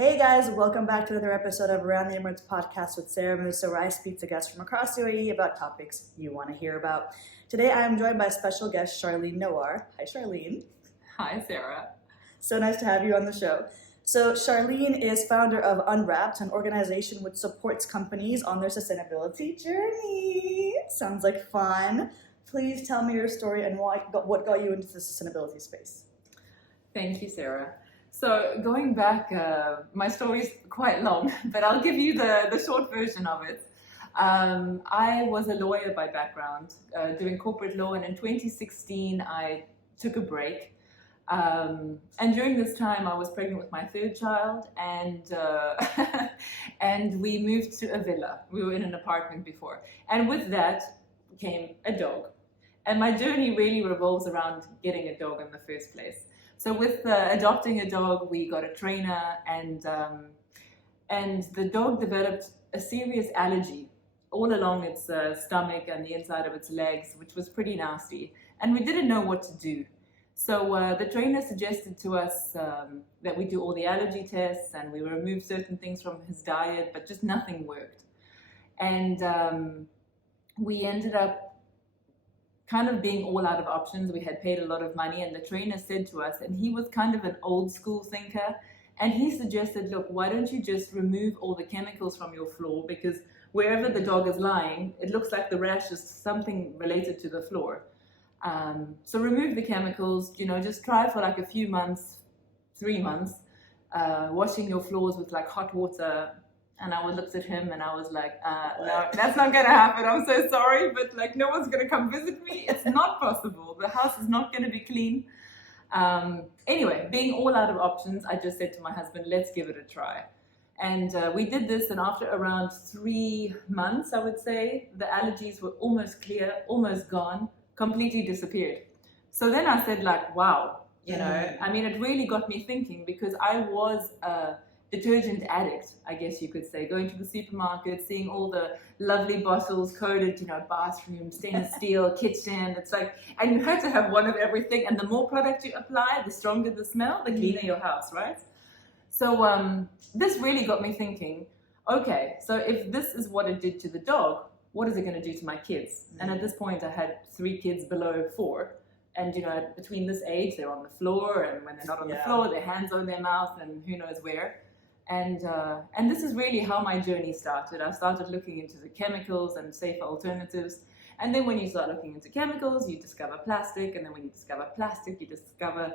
Hey guys, welcome back to another episode of Around the Emirates podcast with Sara Mousa, where I speak to guests from across the UAE about topics you want to hear about. Today I am joined by special guest Charlene Nawar. Hi Charlene. Hi Sarah. So nice to have you on the show. So Charlene is founder of Unwrapped, an organization which supports companies on their sustainability journey. Sounds like fun. Please tell me your story and what got you into the sustainability space. Thank you, Sarah. So going back, my story is quite long, but I'll give you the short version of it. I was a lawyer by background, doing corporate law, and in 2016 I took a break. And during this time I was pregnant with my third child, and and we moved to a villa. We were in an apartment before, and with that came a dog. And my journey really revolves around getting a dog in the first place. So with adopting a dog, we got a trainer, and the dog developed a serious allergy all along its stomach and the inside of its legs, which was pretty nasty. And we didn't know what to do. So the trainer suggested to us that we do all the allergy tests and we remove certain things from his diet, but just nothing worked. And we ended up kind of being all out of options. We had paid a lot of money, and the trainer said to us, and he was kind of an old school thinker, and he suggested, look, why don't you just remove all the chemicals from your floor, because wherever the dog is lying, it looks like the rash is something related to the floor. So remove the chemicals, just try for like a few months, 3 months, washing your floors with like hot water. And I looked at him and I was like, no, that's not going to happen. I'm so sorry, but like no one's going to come visit me. It's not possible. The house is not going to be clean. Anyway, being all out of options, I just said to my husband, let's give it a try. And we did this, and after around 3 months, I would say, the allergies were almost clear, almost gone, completely disappeared. So then I said like, wow, I mean, it really got me thinking, because I was detergent addict, I guess you could say, going to the supermarket, seeing all the lovely bottles coded, bathroom, stainless steel, kitchen. It's like, and you had to have one of everything. And the more product you apply, the stronger the smell, the cleaner your house, right? So this really got me thinking, okay, so if this is what it did to the dog, what is it going to do to my kids? And at this point, I had 3 kids below 4. And, between this age, they're on the floor. And when they're not on the floor, their hands are in their mouth and who knows where. And this is really how my journey started. I started looking into the chemicals and safer alternatives. And then when you start looking into chemicals, you discover plastic. And then when you discover plastic, you discover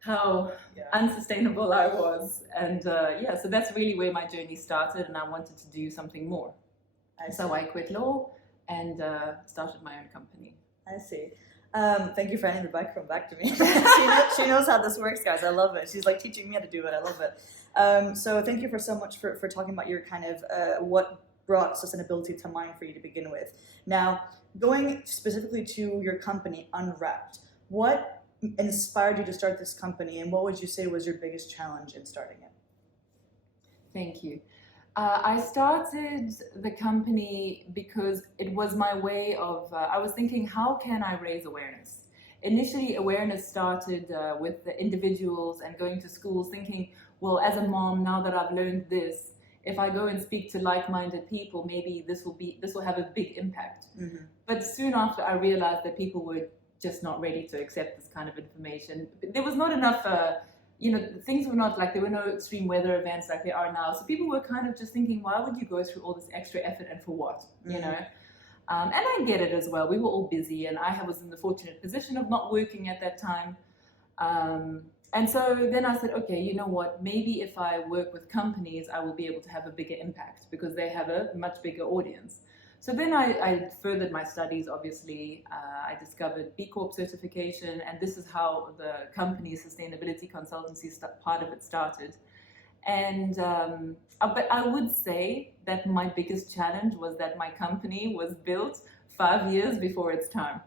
how unsustainable I was. And so that's really where my journey started. And I wanted to do something more. So I quit law and started my own company. I see. Thank you for handing the microphone back to me. she knows how this works, guys. I love it. She's like teaching me how to do it. I love it. So thank you so much for talking about your kind of what brought sustainability to mind for you to begin with. Now, going specifically to your company, Unwrapped, what inspired you to start this company, and what would you say was your biggest challenge in starting it? Thank you. I started the company because it was my way of, I was thinking, how can I raise awareness? Initially, awareness started with the individuals and going to schools thinking, well, as a mom, now that I've learned this, if I go and speak to like-minded people, maybe this will have a big impact. Mm-hmm. But soon after, I realized that people were just not ready to accept this kind of information. There was not enough, things were not like, there were no extreme weather events like there are now. So people were kind of just thinking, why would you go through all this extra effort and for what, And I get it as well. We were all busy, and I was in the fortunate position of not working at that time. And so then I said, okay, you know what, maybe if I work with companies, I will be able to have a bigger impact because they have a much bigger audience. So then I furthered my studies, obviously. I discovered B Corp certification, and this is how the company's sustainability consultancy part of it started. And but I would say that my biggest challenge was that my company was built 5 years before its time.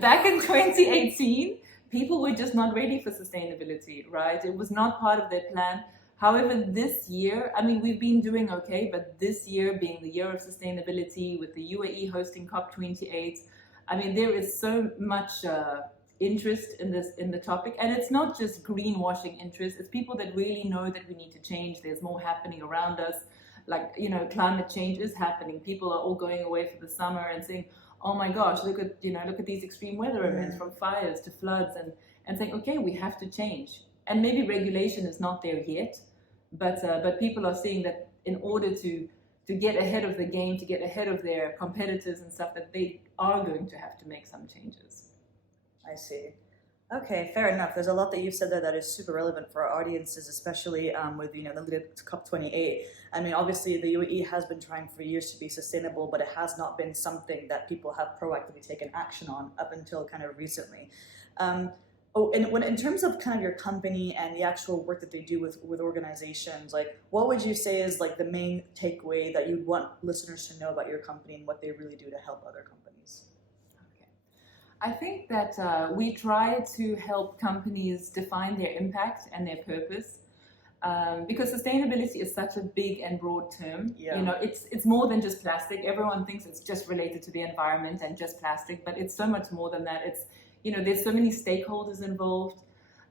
Back in 2018, people were just not ready for sustainability, right? It was not part of their plan. However, this year, I mean, we've been doing okay, but this year being the year of sustainability with the UAE hosting COP28, I mean, there is so much interest in the topic, and it's not just greenwashing interest. It's people that really know that we need to change. There's more happening around us. Like, climate change is happening. People are all going away for the summer and saying, oh my gosh, look at these extreme weather events, from fires to floods, and saying, okay, we have to change. And maybe regulation is not there yet, but people are seeing that in order to get ahead of the game, to get ahead of their competitors and stuff, that they are going to have to make some changes. I see. Okay, fair enough. There's a lot that you've said there that is super relevant for our audiences, especially with the lead up to COP28. I mean, obviously the UAE has been trying for years to be sustainable, but it has not been something that people have proactively taken action on up until kind of recently. And in terms of kind of your company and the actual work that they do with organizations, like what would you say is like the main takeaway that you'd want listeners to know about your company and what they really do to help other companies? I think that we try to help companies define their impact and their purpose, because sustainability is such a big and broad term. Yeah. It's more than just plastic. Everyone thinks it's just related to the environment and just plastic, but it's so much more than that. It's there's so many stakeholders involved,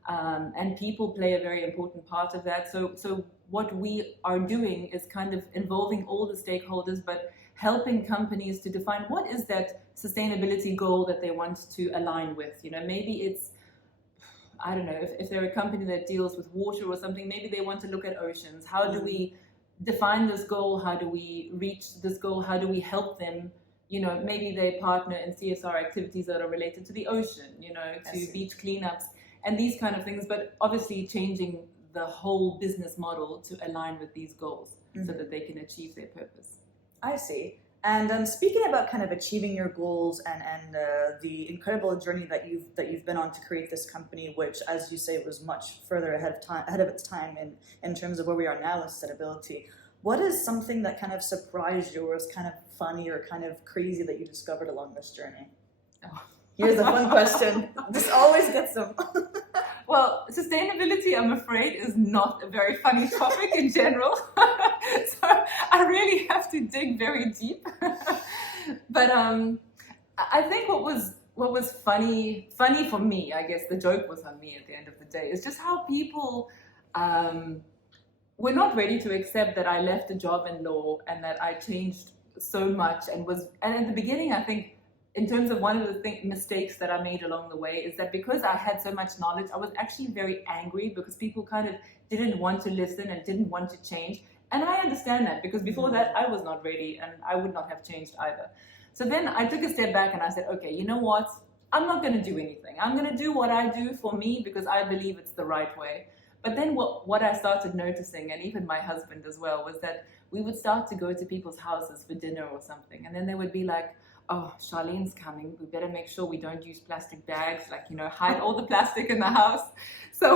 and people play a very important part of that. So what we are doing is kind of involving all the stakeholders, but helping companies to define what is that sustainability goal that they want to align with. Maybe it's, I don't know, if they're a company that deals with water or something, maybe they want to look at oceans. How do we define this goal? How do we reach this goal? How do we help them? Maybe they partner in CSR activities that are related to the ocean, to beach cleanups and these kind of things, but obviously changing the whole business model to align with these goals so that they can achieve their purpose. I see. And speaking about kind of achieving your goals and the incredible journey that you've been on to create this company, which, as you say, was much further ahead of its time in terms of where we are now in sustainability. What is something that kind of surprised you or was kind of funny or kind of crazy that you discovered along this journey? Oh. Here's a fun question. This always gets them. Well, sustainability, I'm afraid, is not a very funny topic in general. So I really have to dig very deep. But I think what was funny for me, I guess the joke was on me at the end of the day, is just how people were not ready to accept that I left a job in law and that I changed so much and at the beginning, I think, in terms of one of the mistakes that I made along the way is that because I had so much knowledge, I was actually very angry because people kind of didn't want to listen and didn't want to change. And I understand that because before that, I was not ready and I would not have changed either. So then I took a step back and I said, okay, you know what? I'm not going to do anything. I'm going to do what I do for me because I believe it's the right way. But then what I started noticing, and even my husband as well, was that we would start to go to people's houses for dinner or something. And then they would be like, oh, Charlene's coming. We better make sure we don't use plastic bags, hide all the plastic in the house. So,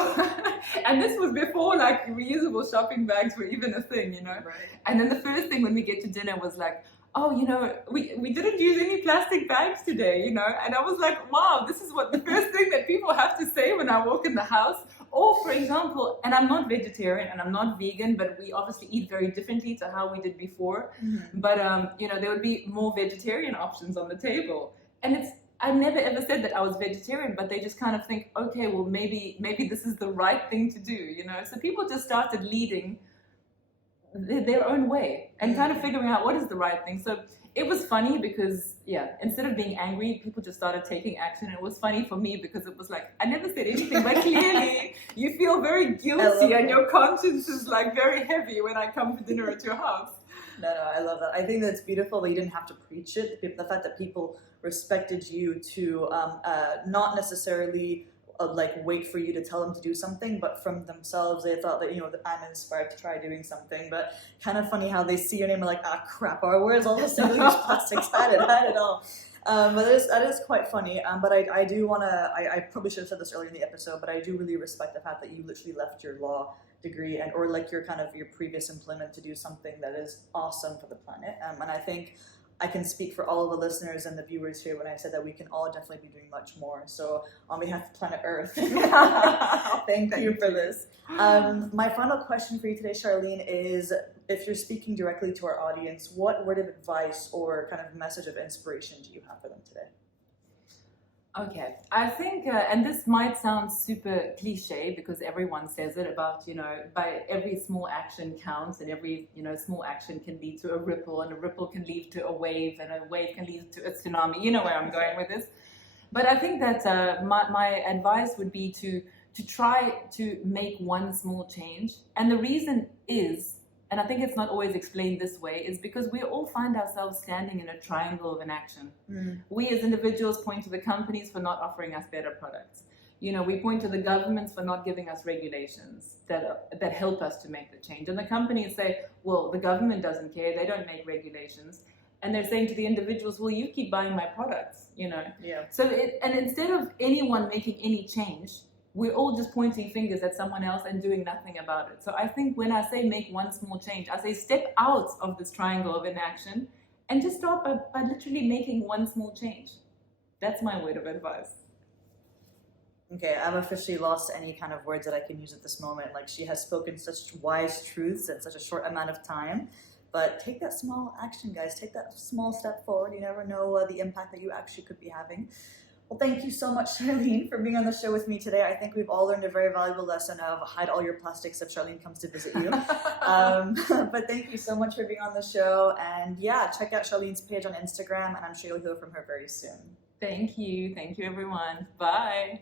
and this was before reusable shopping bags were even a thing, Right. And then the first thing when we get to dinner was like, oh, we didn't use any plastic bags today, And I was like, wow, this is what the first thing that people have to say when I walk in the house. Or, for example, and I'm not vegetarian and I'm not vegan, but we obviously eat very differently to how we did before. But, there would be more vegetarian options on the table. And I never ever said that I was vegetarian, but they just kind of think, okay, well, maybe this is the right thing to do, So people just started leading their own way and kind of figuring out what is the right thing. So it was funny because, instead of being angry, people just started taking action. It was funny for me because it was like, I never said anything, but clearly you feel very guilty and your conscience is very heavy when I come for dinner at your house. No, I love that. I think that's beautiful that you didn't have to preach it. The fact that people respected you to not necessarily wait for you to tell them to do something, but from themselves they thought that that I'm inspired to try doing something. But kind of funny how they see your name and like, ah, crap, where's all the single-use plastics? Had it all. But that is quite funny. But I do want to. I probably should have said this earlier in the episode, but I do really respect the fact that you literally left your law degree or your previous employment to do something that is awesome for the planet. And I think I can speak for all of the listeners and the viewers here when I said that we can all definitely be doing much more. So on behalf of planet Earth, thank you for this. My final question for you today, Charlene, is if you're speaking directly to our audience, what word of advice or kind of message of inspiration do you have for them today? Okay, I think, and this might sound super cliche because everyone says it about, by every small action counts, and every, small action can lead to a ripple, and a ripple can lead to a wave, and a wave can lead to a tsunami. You know where I'm going with this. But I think that my advice would be to try to make one small change. And the reason is, and I think it's not always explained this way, is because we all find ourselves standing in a triangle of inaction. We as individuals point to the companies for not offering us better products. We point to the governments for not giving us regulations that help us to make the change. And the companies say, well, the government doesn't care, they don't make regulations. And they're saying to the individuals, well, you keep buying my products, Yeah. So, and instead of anyone making any change, we're all just pointing fingers at someone else and doing nothing about it. So I think when I say make one small change, I say step out of this triangle of inaction and just start by literally making one small change. That's my word of advice. Okay, I've officially lost any kind of words that I can use at this moment. Like, she has spoken such wise truths in such a short amount of time. But take that small action, guys. Take that small step forward. You never know the impact that you actually could be having. Well, thank you so much, Charlene, for being on the show with me today. I think we've all learned a very valuable lesson of hide all your plastics if Charlene comes to visit you. But thank you so much for being on the show. And yeah, check out Charlene's page on Instagram, and I'm sure you'll hear from her very soon. Thank you. Thank you, everyone. Bye.